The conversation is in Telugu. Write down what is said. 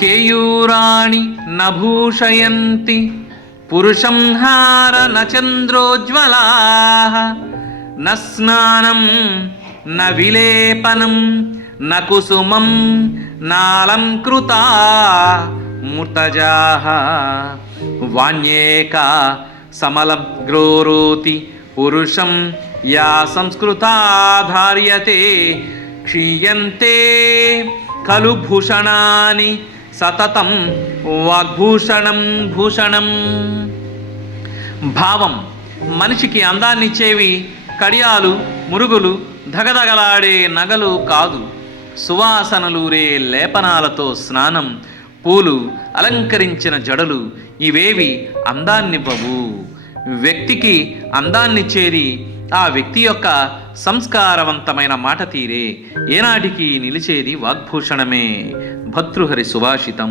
కేయూరాణి నభూషయంతి పురుషం హార నచంద్రోజ్వలాః న స్నానం న విలేపనం న కుసుమం నాలంకృతా ముర్తజాః వాణ్యేకా సమలగ్రోరోతి పురుషం యా సంస్కృతా ధార్యతే క్షీయంతే ఖలు భూషణాని సతతం వాగ్భూషణం భూషణం. భావం: మనిషికి అందాన్నిచ్చేవి కడియాలు, మురుగులు, ధగధగలాడే నగలు కాదు. సువాసనలూరే లేపనాలతో స్నానం, పూలు అలంకరించిన జడలు ఇవేవి అందాన్నివ్వవు. వ్యక్తికి అందాన్నిచ్చేది ఆ వ్యక్తి యొక్క సంస్కారవంతమైన మాట తీరే. ఏనాటికి నిలిచేది వాగ్భూషణమే. భర్తృహరి సుభాషితం.